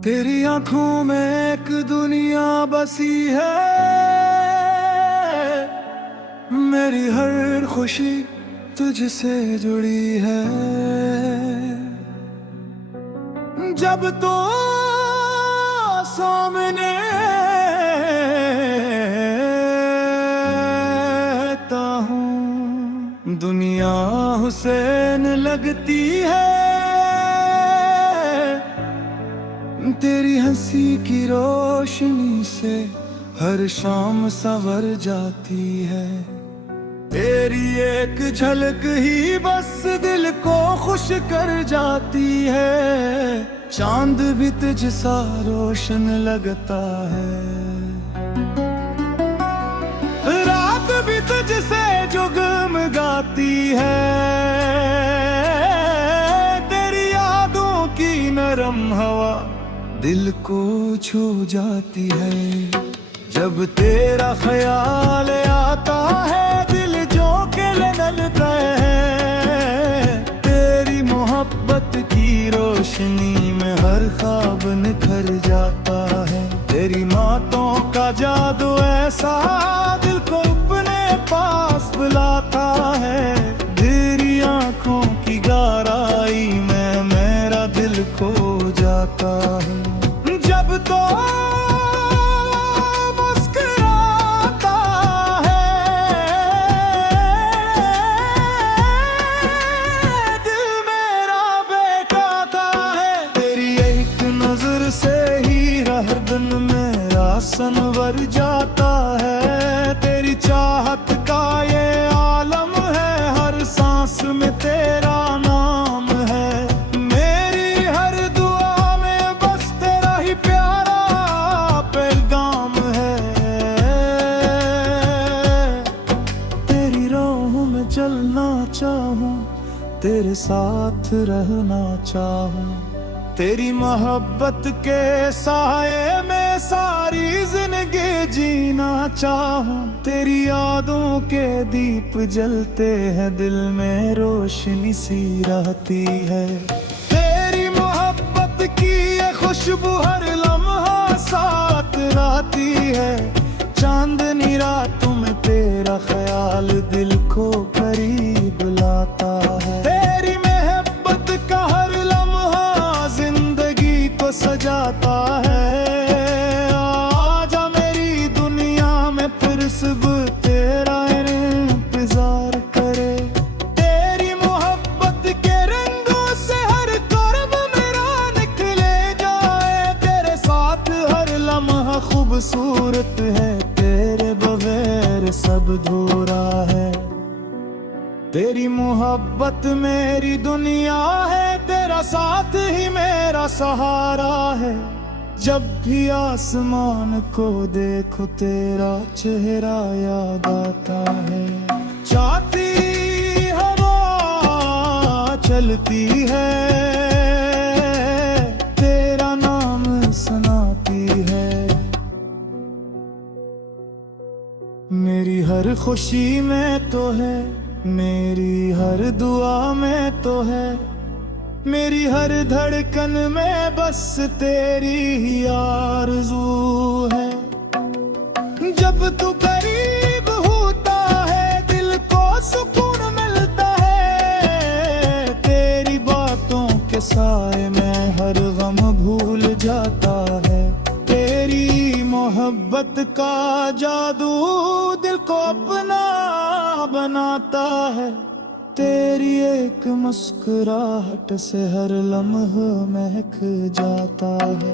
तेरी आंखों में एक दुनिया बसी है, मेरी हर खुशी तुझसे जुड़ी है। जब तो सामने रहता हूँ, दुनिया हुसैन लगती है। तेरी हंसी की रोशनी से हर शाम संवर जाती है। तेरी एक झलक ही बस दिल को खुश कर जाती है। चांद भी तुझसा रोशन लगता है, रात भी तुझसे जगमगाती है। तेरी यादों की नरम हवा दिल को छू जाती है। जब तेरा ख्याल आता है, दिल झोंके लगता है। तेरी मोहब्बत की रोशनी में हर ख्वाब निखर जाता है। तेरी बातों का जादू ऐसा दिल को अपने पास बुलाता है। तेरी आंखों की गहराई में मेरा दिल खो जाता है। जब तो मुस्कुराता है, दिल मेरा बेकाता है। तेरी एक नजर से ही हर दिन मेरा संवर जाता है। तेरी चाहत का ये आलम है, हर सांस में तेरा नाम है। मेरी हर दुआ में बस तेरा ही प्यारा पैगाम है। तेरी राहों में चलना चाहूं, तेरे साथ रहना चाहूं। तेरी मोहब्बत के साए में सारी जिंदगी जीना चाहूं। तेरी यादों के दीप जलते हैं, दिल में रोशनी सी रहती है। तेरी मोहब्बत की ये खुशबू हर लम्हा साथ रहती है। चांदनी रातों में तेरा ख्याल दिल को करीब लाता है। तेरी मोहब्बत का हर लम्हा जिंदगी को सजाता है। आजा मेरी दुनिया में फिर सब तेरा इंतजार करे। तेरी मोहब्बत के रंगों से हर कर्म मेरा निकले जाए। तेरे साथ हर लम्हा खूबसूरत है, तेरे बगैर सब धूरा है। तेरी मोहब्बत मेरी दुनिया है, तेरा साथ ही मेरा सहारा है। जब भी आसमान को देखो तेरा चेहरा याद आता है। चाहती हवा चलती है, तेरा नाम सुनाती है। मेरी हर खुशी में तो है, मेरी हर दुआ में तो है। मेरी हर धड़कन में बस तेरी ही आरज़ू है। जब तू करीब होता है, दिल को सुकून मिलता है। तेरी बातों के साए में हर गम भूल जाता है। तेरी मोहब्बत का जादू दिल को अपना बनाता है। तेरी एक मुस्कुराहट से हर लम्हा महक जाता है।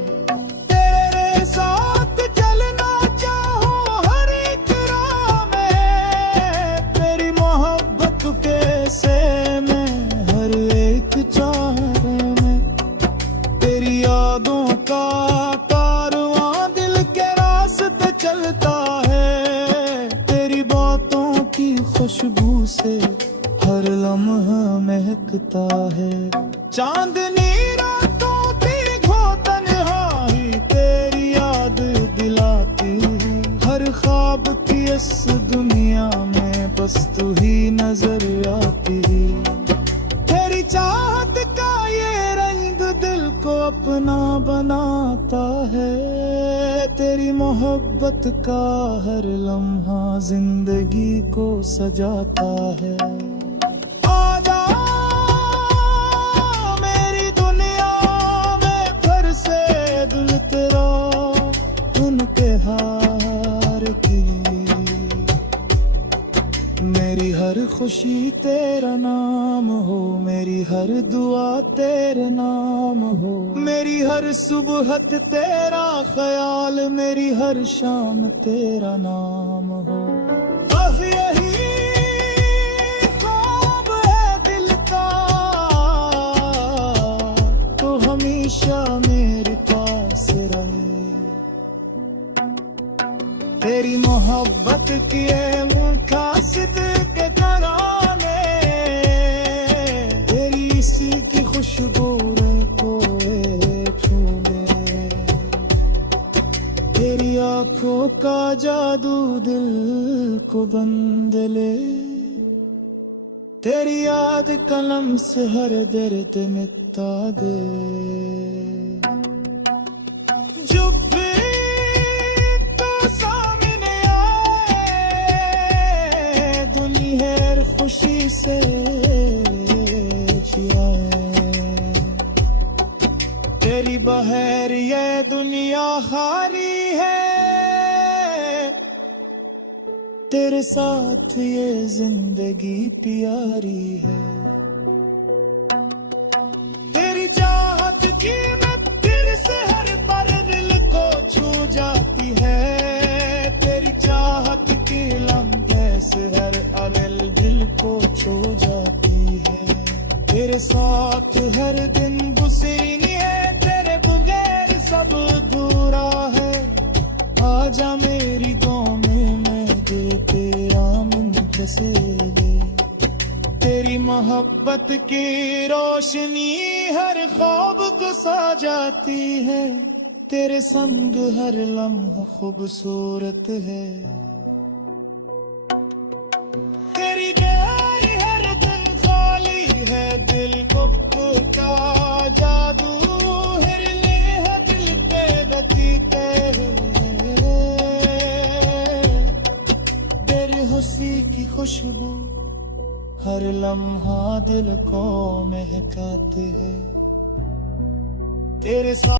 तेरे साथ चलना चाहूं हर एक राह में। तेरी मोहब्बत के से में हर एक चाहते में। तेरी यादों का कारवां दिल के रास्ते चलता है। तेरी बातों की खुशबू से हर लम्हा महकता है। चांदनी रातों तेरी तन्हाई तेरी याद दिलाती। हर ख्वाब की इस दुनिया में बस तू ही नजर आती। तेरी चाहत का ये रंग दिल को अपना बनाता तेरी मोहब्बत का हर लम्हा जिंदगी को सजाता है। आजा मेरी दुनिया में फिर से दिल तेरा उनके हार की। मेरी हर खुशी तेरा नाम हो, मेरी हर दुआ तेरे नाम हो, मेरी हर सुबह तेरा ख्याल, मेरी हर शाम तेरा नाम हो। बस यही ख्वाब है दिल का, तो हमेशा मेरे पास रहे। तेरी मोहब्बत किए मुकासिद के तराने, तेरी इसी की खुशबू को छू ले। तेरी आंखों का जादू दिल को बंद ले। तेरी याद कलम से हर दर्द मिटा दे। जो भी खुशी से जियाए। तेरी बहर ये दुनिया हारी है, तेरे साथ ये जिंदगी प्यारी है। तेरी चाहत की मैं फिर से हर पर दिल को छू जाती है। तेरी चाहत की लम्हे से हर अगल दिल को छू जाती है। तेरे साथ हर दिन गुजरी है, तेरे बगैर सब अधूरा है। आजा मेरी गौ में मैं दे तेरा मिनट से ले। तेरी मोहब्बत की रोशनी हर ख्वाब को सजाती है। तेरे संग हर लम्हा खूबसूरत है। तेरी गैर हर दिन खाली है, दिल को का जादू हर ले है दिल पे बतीते। तेरी हंसी की खुशबू हर लम्हा दिल को महकाते हैं। तेरे साथ